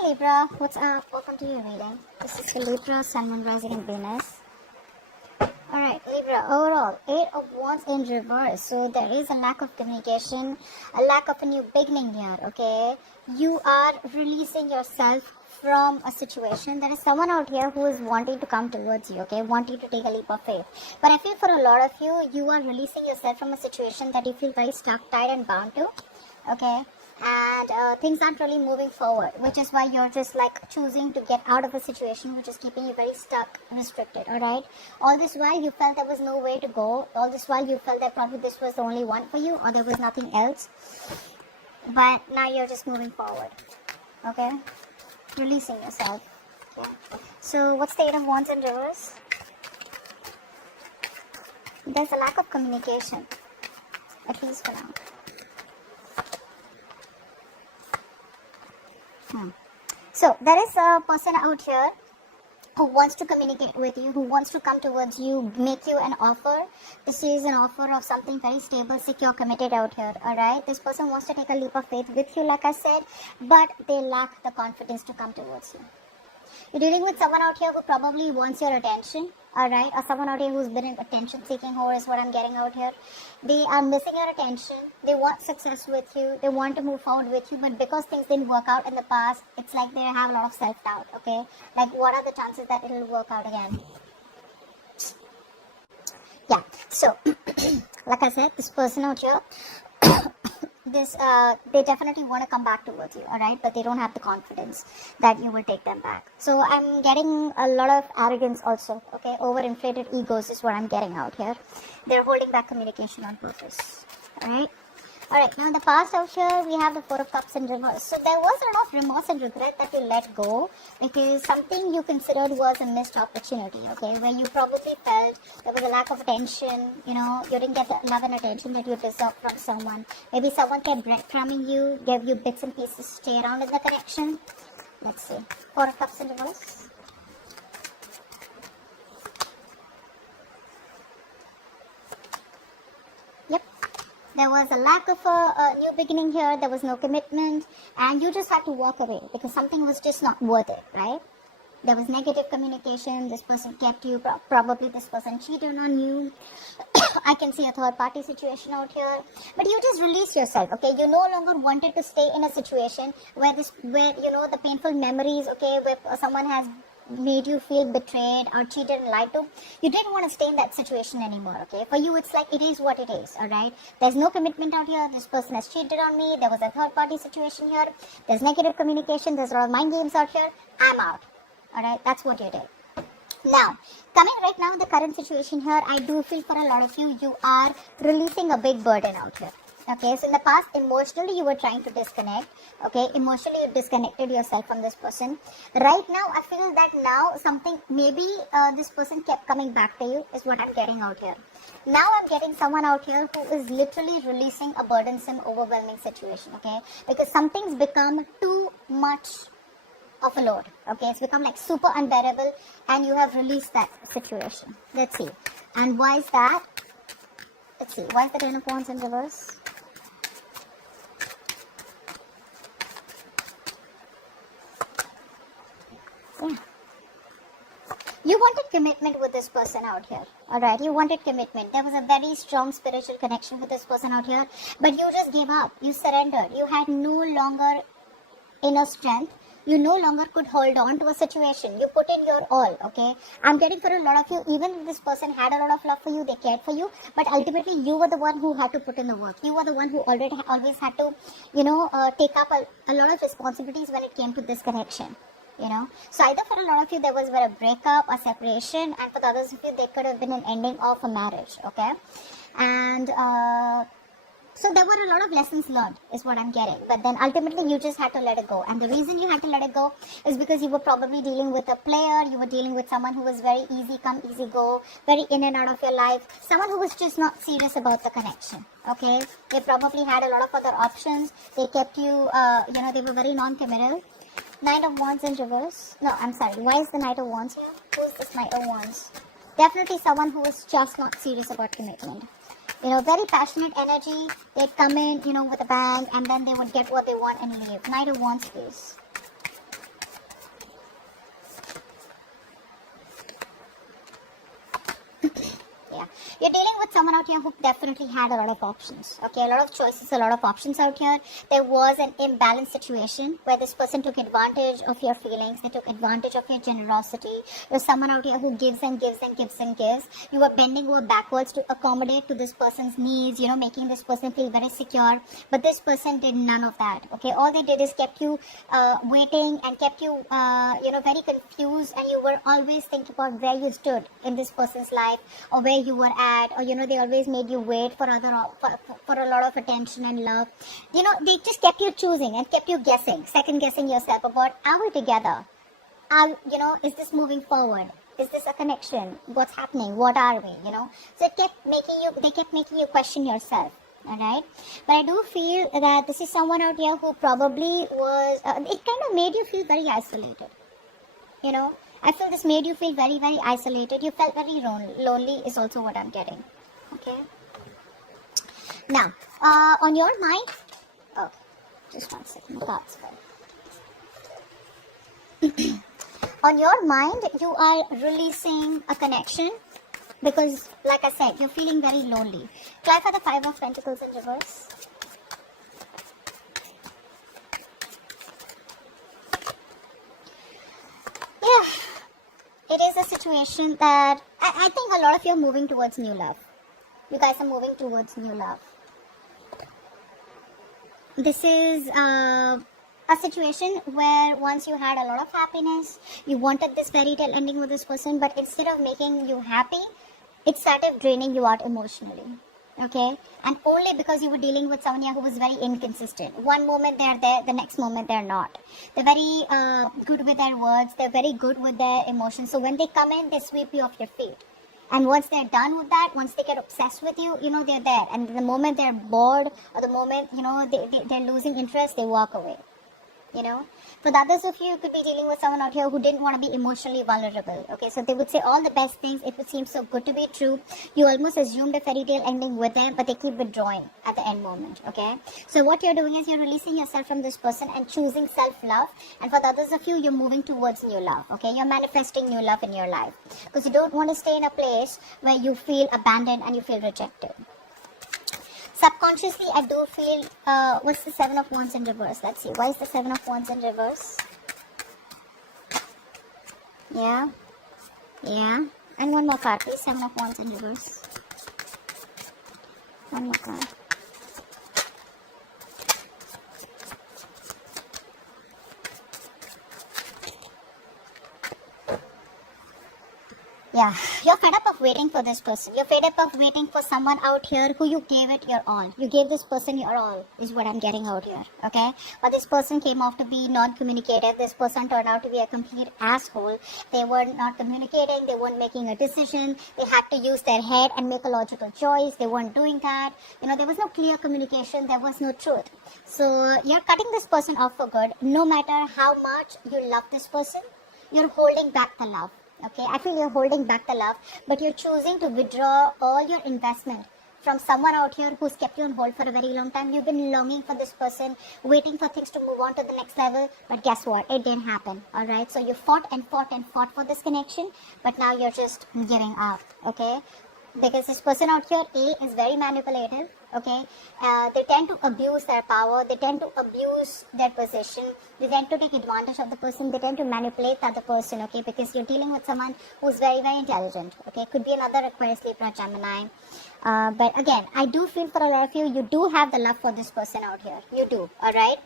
Hey Libra, what's up? Welcome to your reading. This is for Libra, Sun, Moon, Rising, and Venus. Alright, Libra, overall, 8 of Wands in reverse. So there is a lack of communication, a lack of a new beginning here, okay? You are releasing yourself from a situation. There is someone out here who is wanting to come towards you, okay? Wanting to take a leap of faith. But I feel for a lot of you, you are releasing yourself from a situation that you feel very stuck, tied, and bound to, okay? And things aren't really moving forward, which is why you're just like choosing to get out of a situation which is keeping you very stuck, restricted. All right, all this while you felt there was no way to go. All this while you felt that probably this was the only one for you, or there was nothing else. But now you're just moving forward, okay, releasing yourself. Yeah. So what's the Eight of Wands in reverse? There's a lack of communication, at least for now. So there is a person out here who wants to communicate with you, who wants to come towards you, make you an offer. This is an offer of something very stable, secure, committed out here. Alright, this person wants to take a leap of faith with you, like I said, but they lack the confidence to come towards you. You're dealing with someone out here who probably wants your attention, alright, or someone out here who's been an attention-seeking whore is what I'm getting out here. They are missing your attention, they want success with you, they want to move forward with you, but because things didn't work out in the past, it's like they have a lot of self-doubt, okay? Like, what are the chances that it'll work out again? Yeah, so, like I said, this person out here, they definitely want to come back towards you, alright, but they don't have the confidence that you will take them back. So I'm getting a lot of arrogance also, okay, overinflated egos is what I'm getting out here. They're holding back communication on purpose, alright. Alright, now in the past out here, we have the Four of Cups in reverse. So there was a lot of remorse and regret that you let go because something you considered was a missed opportunity, okay, where you probably felt there was a lack of attention, you know, you didn't get the love and attention that you deserved from someone. Maybe someone kept breadcrumbing you, gave you bits and pieces to stay around in the connection. Let's see. Four of Cups in reverse. There was a lack of a new beginning here, there was no commitment, and you just had to walk away because something was just not worth it, right? There was negative communication, this person kept you, probably this person cheated on you. I can see a third party situation out here, but you just released yourself, okay? You no longer wanted to stay in a situation where you know, the painful memories, okay, where someone has made you feel betrayed or cheated and lied to. You didn't want to stay in that situation anymore, okay? For you, it's like it is what it is, alright? There's no commitment out here. This person has cheated on me. There was a third party situation here. There's negative communication. There's a lot of mind games out here. I'm out, alright? That's what you did. Now, coming right now, the current situation here, I do feel for a lot of you, you are releasing a big burden out here. Okay, so in the past, emotionally, you were trying to disconnect. Okay, emotionally, you disconnected yourself from this person. Right now, I feel that now something, maybe this person kept coming back to you, is what I'm getting out here. Now I'm getting someone out here who is literally releasing a burdensome, overwhelming situation. Okay, because something's become too much of a load. Okay, it's become like super unbearable, and you have released that situation. Let's see. And why is that? Let's see. Why is the Ten of Wands in reverse? Yeah. You wanted commitment with this person out here, alright? You wanted commitment. There was a very strong spiritual connection with this person out here, but you just gave up. You surrendered. You had no longer inner strength. You no longer could hold on to a situation. You put in your all, okay? I'm getting for a lot of you, even if this person had a lot of love for you, they cared for you, but ultimately you were the one who had to put in the work. You were the one who always had to, you know, take up a lot of responsibilities when it came to this connection. You know, so either for a lot of you there was a breakup, a separation, and for the others of you there could have been an ending of a marriage, okay? And so there were a lot of lessons learned is what I'm getting, but then ultimately you just had to let it go. And the reason you had to let it go is because you were probably dealing with a player, you were dealing with someone who was very easy come, easy go, very in and out of your life, someone who was just not serious about the connection, okay? They probably had a lot of other options, they kept you, you know, they were very non-committal. Knight of Wands in reverse. No, I'm sorry. Why is the Knight of Wands here? Who is this Knight of Wands? Definitely someone who is just not serious about commitment. You know, very passionate energy. They'd come in, you know, with a bang, and then they would get what they want and leave. Knight of Wands, please. Yeah, you're dealing with someone out here who definitely had a lot of options. Okay, a lot of choices, a lot of options out here. There was an imbalanced situation where this person took advantage of your feelings. They took advantage of your generosity. There's someone out here who gives and gives and gives and gives. You were bending over backwards to accommodate to this person's needs, making this person feel very secure. But this person did none of that. Okay, all they did is kept you waiting and kept you, very confused, and you were always thinking about where you stood in this person's life, or where you were at, or they always made you wait for for a lot of attention and love. They just kept you choosing and kept you guessing, second guessing yourself about, are we together? Is this moving forward? Is this a connection? What's happening? What are we? So they kept making you question yourself. Alright, but I do feel that this is someone out here who probably was, it kind of made you feel very isolated. I feel this made you feel very, very isolated. You felt very lonely is also what I'm getting. Okay. Now, on your mind, okay, just one second, the cards fell. On your mind, you are releasing a connection because, like I said, you're feeling very lonely. Try for the Five of Pentacles in reverse. Yeah. It is a situation that I think a lot of you are moving towards new love. You guys are moving towards new love. This is a situation where once you had a lot of happiness, you wanted this fairy tale ending with this person, but instead of making you happy, it started draining you out emotionally. Okay, and only because you were dealing with someone here who was very inconsistent. One moment they're there, the next moment they're not. They're very good with their words, they're very good with their emotions. So when they come in, they sweep you off your feet. And once they're done with that, once they get obsessed with you, they're there. And the moment they're bored, or the moment, they're losing interest, they walk away. For the others of you, you could be dealing with someone out here who didn't want to be emotionally vulnerable. Okay, so they would say all the best things. It would seem so good to be true. You almost assumed a fairy tale ending with them, but they keep withdrawing at the end moment. Okay, so what you're doing is you're releasing yourself from this person and choosing self-love. And for the others of you, you're moving towards new love. Okay, you're manifesting new love in your life because you don't want to stay in a place where you feel abandoned and you feel rejected. Subconsciously, I do feel, what's the Seven of Wands in reverse? Let's see. Why is the Seven of Wands in reverse? Yeah. Yeah. And one more card, please. Seven of Wands in reverse. One more card. Yeah, you're fed up of waiting for this person. You're fed up of waiting for someone out here who you gave it your all. You gave this person your all, is what I'm getting out here, okay? But this person came off to be non-communicative. This person turned out to be a complete asshole. They were not communicating. They weren't making a decision. They had to use their head and make a logical choice. They weren't doing that. There was no clear communication. There was no truth. So you're cutting this person off for good. No matter how much you love this person, you're holding back the love. Okay, I feel you're holding back the love, but you're choosing to withdraw all your investment from someone out here who's kept you on hold for a very long time. You've been longing for this person, waiting for things to move on to the next level, but guess what? It didn't happen, all right? So you fought and fought and fought for this connection, but now you're just giving up, okay? Because this person out here, A, is very manipulative, okay? They tend to abuse their power. They tend to abuse their position. They tend to take advantage of the person. They tend to manipulate the other person, okay? Because you're dealing with someone who's very, very intelligent, okay? Could be another Aquarius, Libra, Gemini. But again, I do feel for a lot of you, you do have the love for this person out here. You do, all right?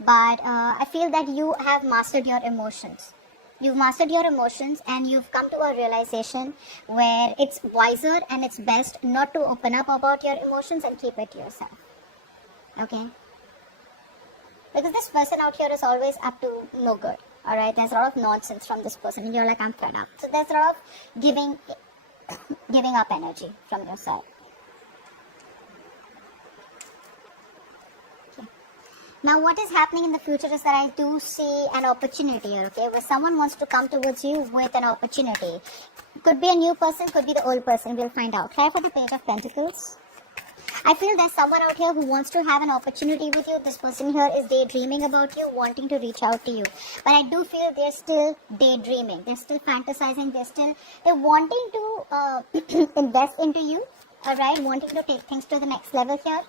But I feel that you have mastered your emotions. You've mastered your emotions and you've come to a realization where it's wiser and it's best not to open up about your emotions and keep it to yourself. Okay? Because this person out here is always up to no good. Alright? There's a lot of nonsense from this person and you're like, I'm fed up. So there's a lot of giving up energy from your side. Now, what is happening in the future is that I do see an opportunity here, okay, where someone wants to come towards you with an opportunity. Could be a new person, could be the old person, we'll find out. Try for the Page of Pentacles. I feel there's someone out here who wants to have an opportunity with you. This person here is daydreaming about you, wanting to reach out to you. But I do feel they're still daydreaming. They're still fantasizing. They're wanting to invest into you. Alright, wanting to take things to the next level here.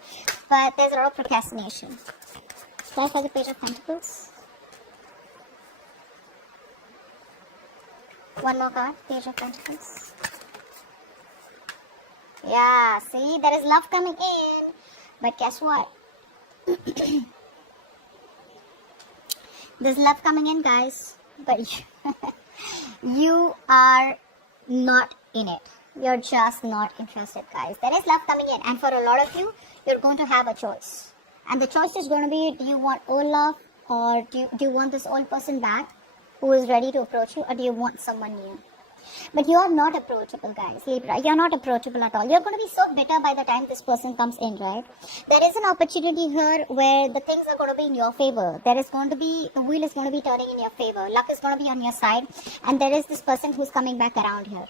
But there's a lot of procrastination. That's like the Page of Pentacles. One more card, Page of Pentacles. Yeah, see, there is love coming in. But guess what? There's love coming in, guys. But you are not in it. You're just not interested, guys. There is love coming in. And for a lot of you, you're going to have a choice. And the choice is going to be, do you want old love? Or do you want this old person back who is ready to approach you? Or do you want someone new? But you are not approachable, guys, Libra. You're not approachable at all. You're going to be so bitter by the time this person comes in, right? There is an opportunity here where the things are going to be in your favor. The wheel is going to be turning in your favor. Luck is going to be on your side. And there is this person who's coming back around here.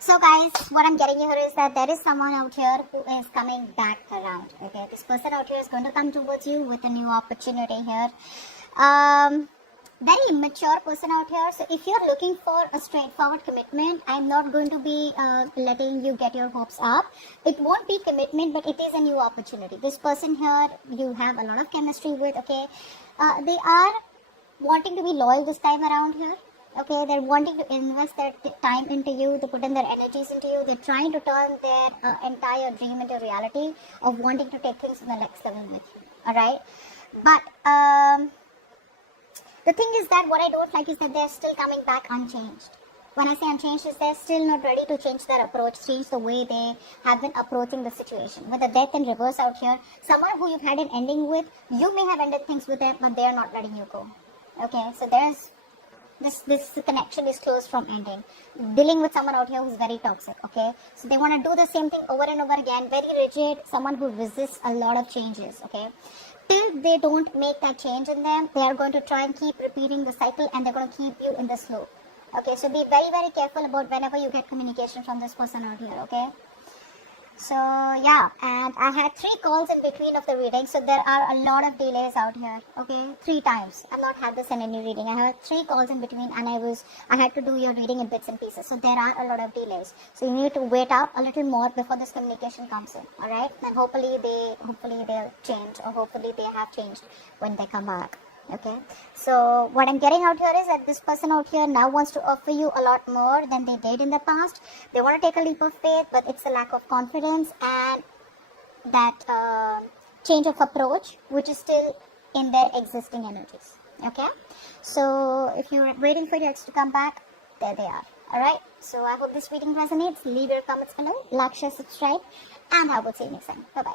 So guys, what I'm getting here is that there is someone out here who is coming back around. Okay, this person out here is going to come towards you with a new opportunity here. Very immature person out here. So if you're looking for a straightforward commitment, I'm not going to be letting you get your hopes up. It won't be commitment, but it is a new opportunity. This person here, you have a lot of chemistry with. Okay, they are wanting to be loyal this time around here. Okay, they're wanting to invest their time into you, to put in their energies into you. They're trying to turn their entire dream into reality of wanting to take things to the next level with you. Alright? But the thing is that what I don't like is that they're still coming back unchanged. When I say unchanged, is they're still not ready to change their approach, change the way they have been approaching the situation. With the death in reverse out here, someone who you've had an ending with, you may have ended things with them, but they're not letting you go. Okay, so there's this connection is close from ending. Dealing with someone out here who's very toxic, okay? So they want to do the same thing over and over again, very rigid, someone who resists a lot of changes, okay? Till they don't make that change in them, they are going to try and keep repeating the cycle, and they're going to keep you in the slope. Okay, so be very, very careful about whenever you get communication from this person out here, okay? So yeah, and I had 3 calls in between of the reading, so there are a lot of delays out here. Okay, 3 times. I've not had this in any reading. I had 3 calls in between, and I had to do your reading in bits and pieces. So there are a lot of delays. So you need to wait out a little more before this communication comes in. All right, and hopefully they'll change, or hopefully they have changed when they come back. Okay, so what I'm getting out here is that this person out here now wants to offer you a lot more than they did in the past. They want to take a leap of faith, but it's a lack of confidence and that change of approach, which is still in their existing energies. Okay, so if you're waiting for your ex to come back, there they are. Alright, so I hope this reading resonates. Leave your comments below, like, share, subscribe, and I will see you next time. Bye bye.